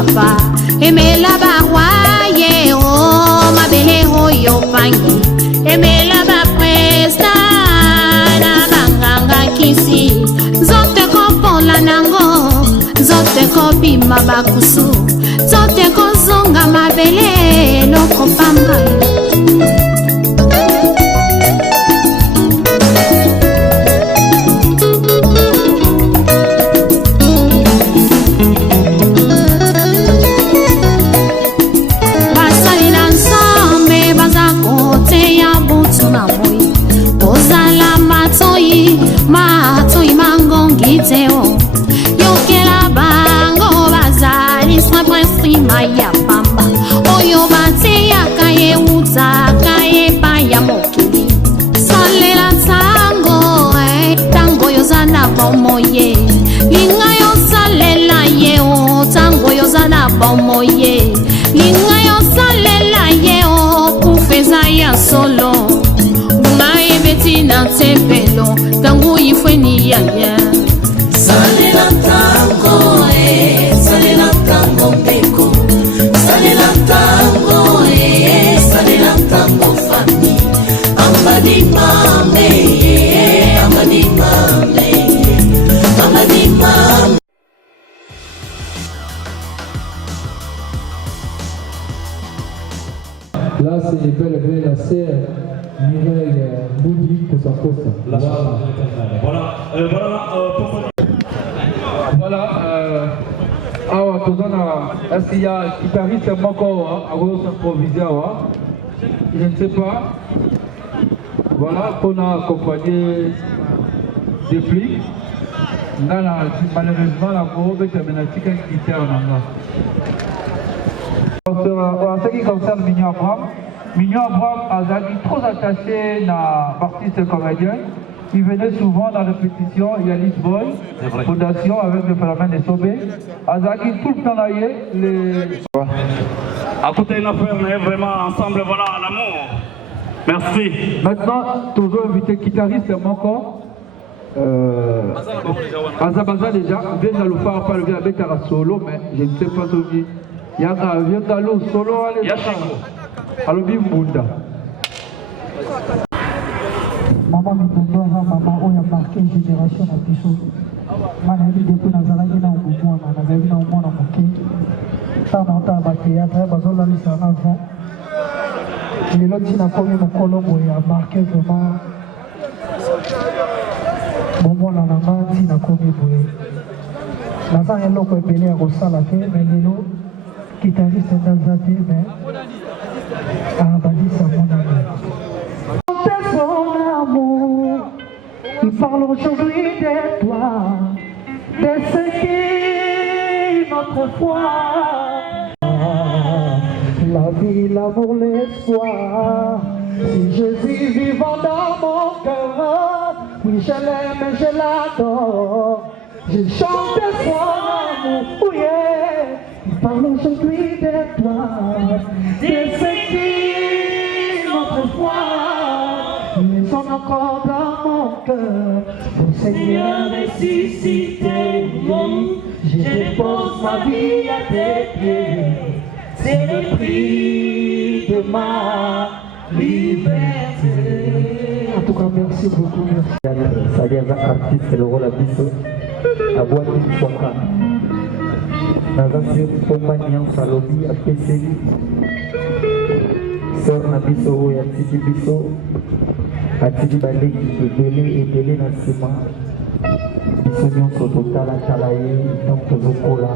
papa emela barwaye o mabele oyo pangi emela bapresta na banganga kisi zote kopola nango zote kobima bakusu zote kozonga mabele loko pamba yokela bango bazali swa prince maya pamba oyo bate yakaye utaka epa ya mokili salela tango tango yozana bomoye linga yosalela ye o tango yozana bomoye linga yosalela ye o kufeza ya solo umaye betina tempelo tango yifweni yaya salela tango mbeko salela tango fami amadi mame Là, c'est belle la sœur Mireille Boudi pour sa poste. Voilà, est-ce qu'il y a un guitariste encore à s'improviser? Je ne sais pas. Voilà, qu'on a accompagné des flics. Malheureusement, la pauvre est une guitare en ce qui concerne Mignon Abraham a été trop attaché à l'artiste comédien. Il venait souvent dans la répétition, il y a Lisbonne, Fondation avec le phénomène des Sobé. Azaki tout le temps là, à côté d'une affaire, on est vraiment ensemble, voilà, l'amour. Merci. Maintenant, toujours invité guitariste Moko. Azabaza déjà, vient de le faire par le vient avec la solo, mais je ne sais pas ce qui. Il y a un vieux talon solo, allez, alors Bimbunda. Maman Mibondo, maman, on a marqué une génération à Bissot. Manabi depuis Nazaraki na Oumouana, Nazaraki na Oumouana Moké. Tant à Bakéa, Bazola Lisa avant. Les lotis n'a pas eu mon colombo et a marqué vraiment. Bon, la maman, si n'a pas eu boué. La fin est là pour épeler à Rosala, mais les lots, guitariste d'Alzate, mais à Abadi, ça mon ami. Il parle aujourd'hui de toi, de ce qui est notre foi. La vie, l'amour, l'espoir. Si Jésus vivant dans mon cœur, oui je l'aime et je l'adore. Je chante son amour, oui. Il parle aujourd'hui de toi, de ce qui est notre foi. Ils sont encore dans mon cœur. Mon Seigneur ressuscité, je dépose ma vie à tes pieds. C'est le prix de ma liberté. En tout cas, merci beaucoup. Salut à l'artiste, le rôle à Bissot, à Boîte Foka. Nazasir Pomanian Salobi à PCI. Sœur Nabiso et Atidi Biso. Atidi Balé qui est délé Nassima. Biso Nyon Sototala Talaye, donc Zokola.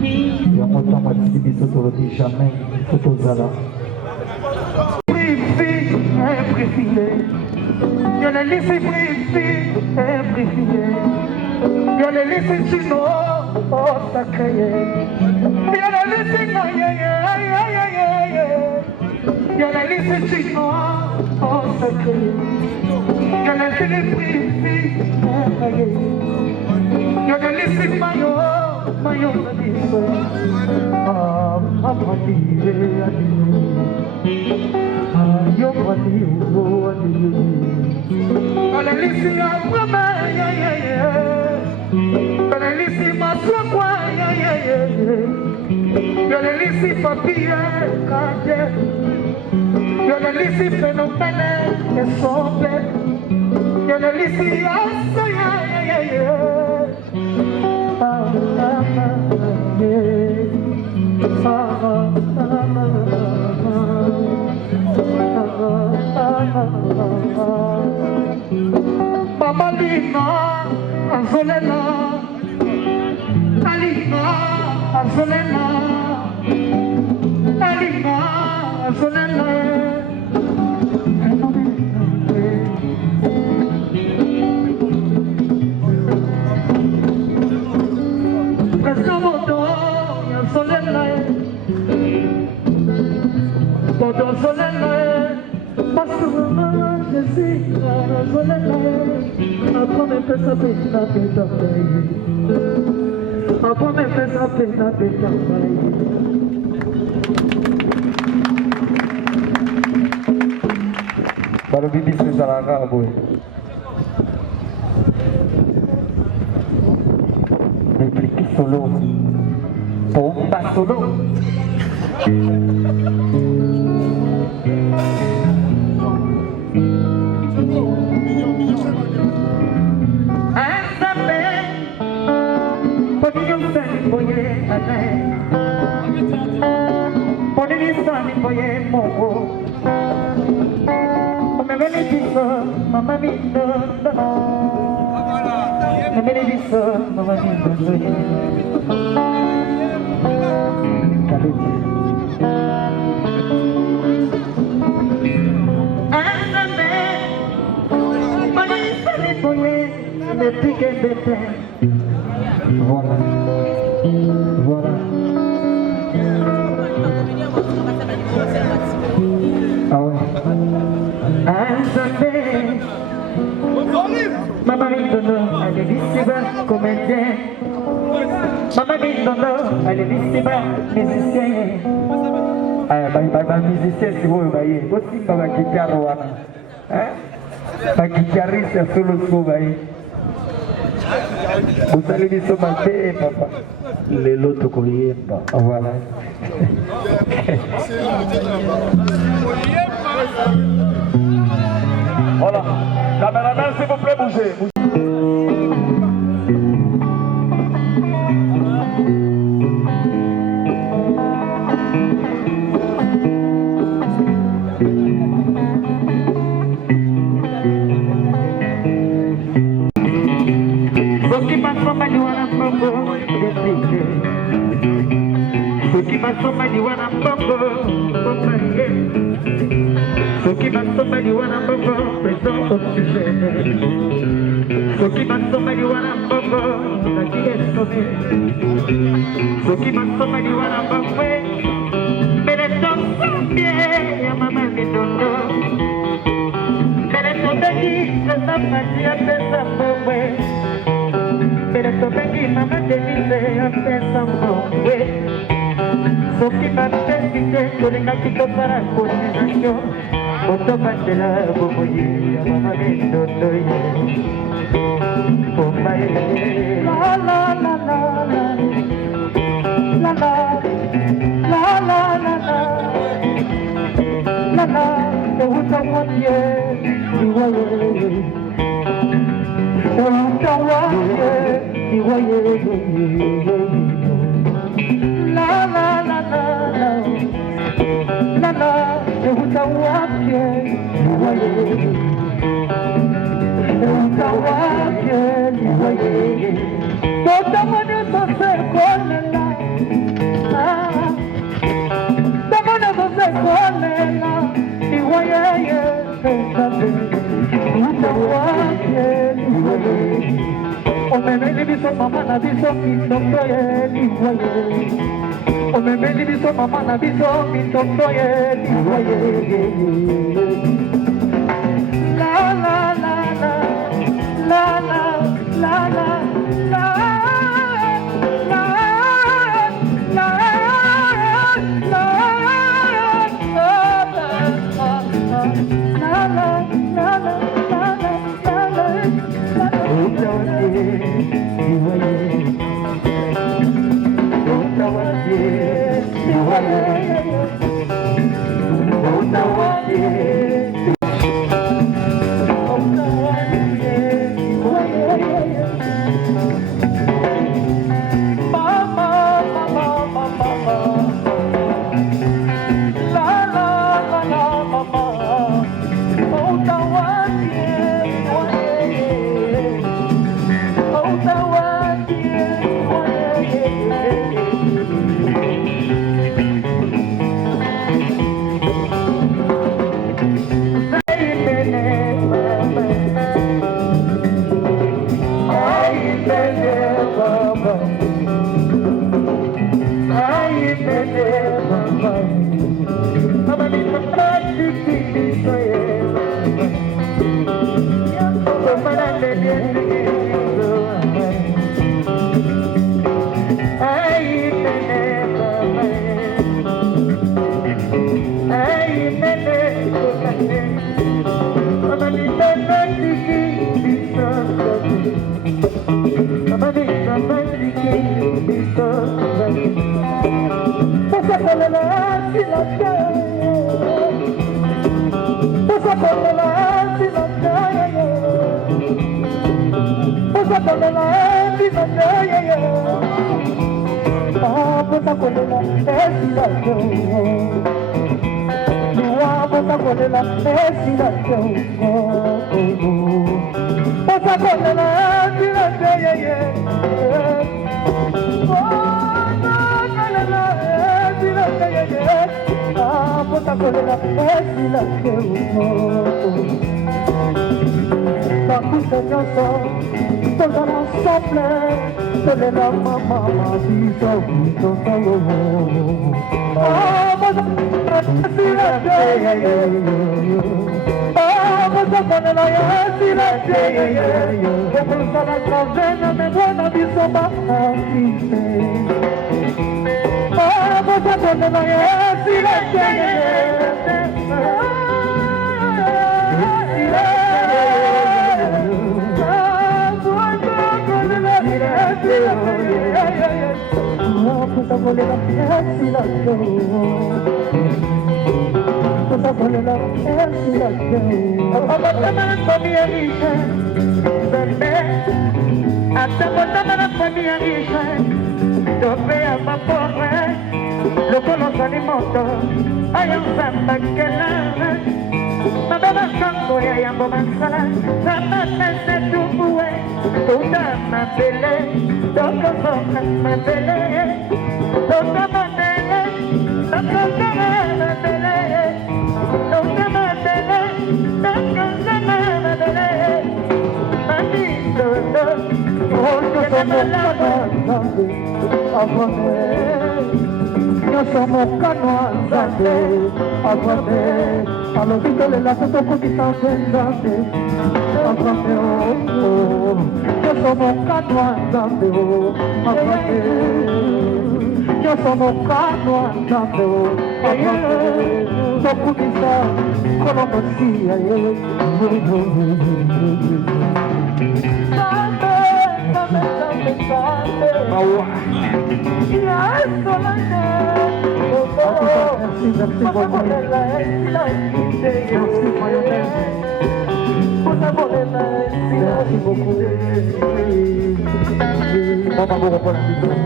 Il y a longtemps Atidi Biso Tolodi jamais, Fotozala. Il y a les lycées précis et précisés. Il y a les lycées chino, oh sacré. Il y a les lycées il y a les lycées chino, oh sacré. Il y a les lycées précis et il y a les lycées maillot, ah, yo kwani ugo ani Alelisi amama ya Alelisi maswa kwa ya Yolelisi papier kaje. Yolelisi fenomene esombe. Yolelisi asa ya. Mama Lina, Azolena, Alina, Azolena, Alina, Azolena. Todo solena, pasuma desina solena. Apa me pesa pena pena bayi. Apa me pesa pena pena bayi. Baru bibi sesalahkah boy. Repliki solo, bomba solo. Mama minta, mama bisa, mama minta saya. Kalau anda mana sini boleh lepikan betul. Voilà, voilà. Mama mi donne alle vissiba comédien. Mama mi donne alle vissiba musicien. Musicien si voi vai, così ma chitarra wana. Ma chitarrista solo suo vai. Usali mi sono te papa. Le loto coyemba. Voilà. Voilà. Caméraman, s'il vous plaît, bougez. Somebody wanna bumble, so keep on somebody wanna bumble, present oxygen. So keep on somebody wanna bumble, like you get something. So keep on somebody wanna bumble, but it's not so bien, your mama me don't know. But it's so baggy, just a fancy, I say some way. But it's so baggy, mama didn't say I say some way. Soki mapesite kolinga kito para cotisation otopatela boboye mama mindondo ye omaye la la la la la la la la la la la te gusta mucho igual te gusta mucho igual la la la la la la te gusta guapie iguaye te gusta guapie iguaye tota mano se colela tota mano se colela iguaye te gusta guapie iguaye o me veni viso mamá na viso mi doctor iguaye. O me veni viso mamá na viso mi doctor iguaye. La la la la la la la la la la la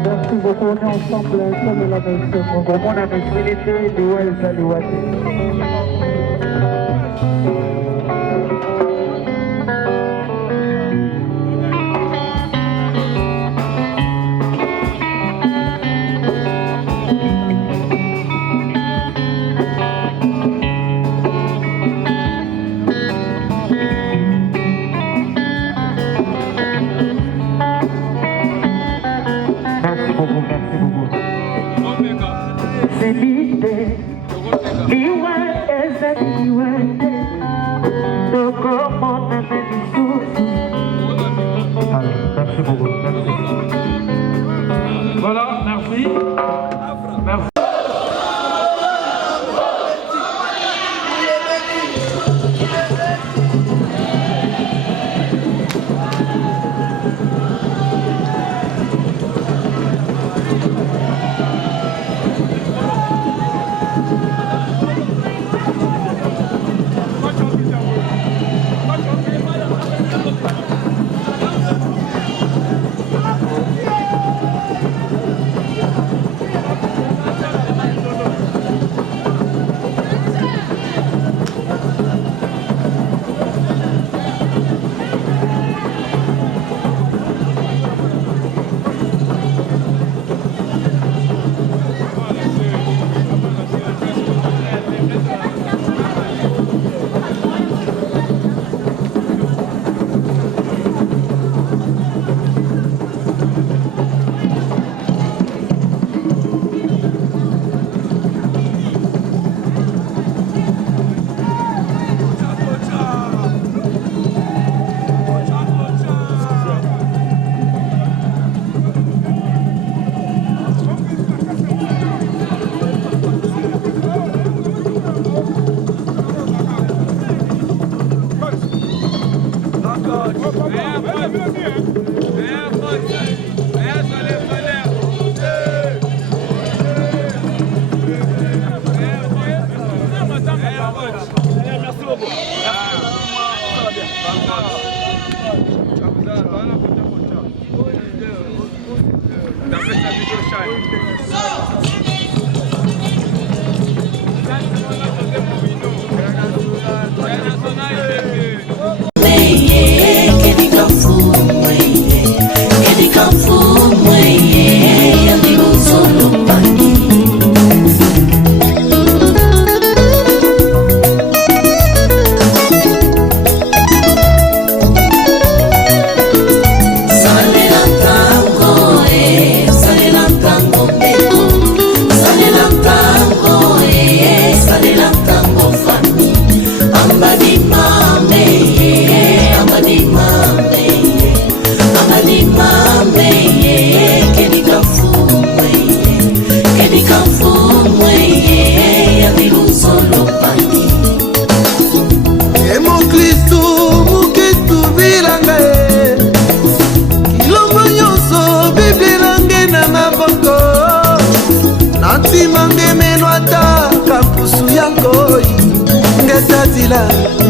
Merci beaucoup, on est ensemble, comme la version. Comme on a facilité, Louel,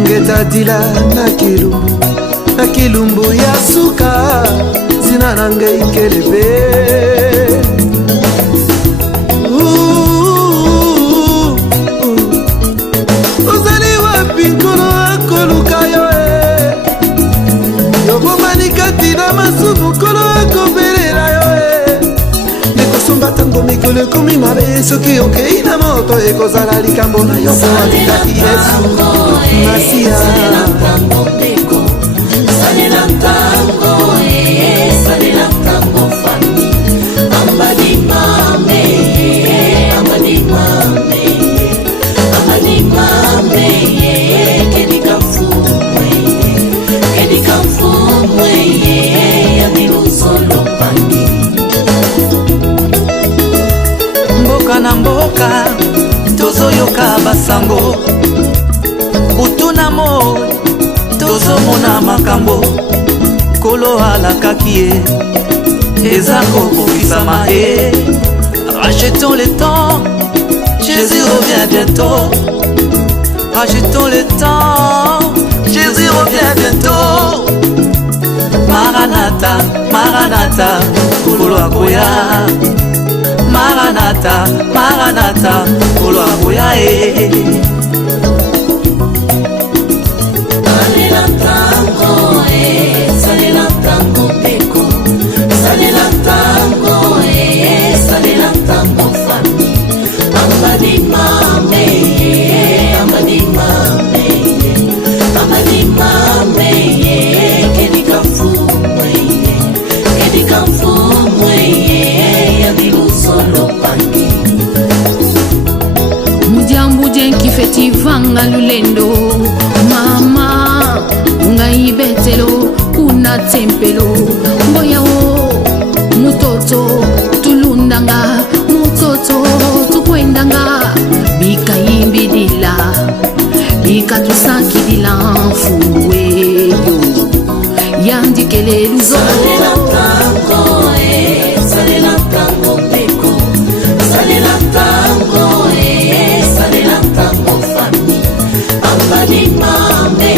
ngetadila na kilumbu ya suka zina na ngai kelebe ozali wapi nkolo akoluka yo yobomani kati na masumu nkolo akobelela yo ekosomba ntango mikolo ekomi mabe soki okei na moto ekozala likambo na yo po atikaki yesu Masia Salela tango beko, salela tango salela tango fami. Amadi mame, amadi mame, amadi mame, kedika fumwe, ya milusolo pangi. Mboka na mboka, tozoyoka basango. Butuna mo tozomona makambo kolo alakaki ye eza kokokisama ye. Rachetons le temps, Jésus revient bientôt. Rachetons le temps, Jésus revient bientôt. Maranatha, Maranatha, kolo akoya. Maranatha, Maranatha, kolo akoya Salela tango salela tango beko, salela tango salela tango fami. Amadi mame, amadi mame, amadi mame, kedika fumwe, ya milusolo pangi. Mujambuje nkifetivanga lulendo mama ungaibetelo kuna tempelo ngoyawo mutoto tulundanga mutoto tukwendanga bikayimbidila bikatusakidila mfuweyo yandikele luzo Salela tango beko, salela tango fami. Amadi mame,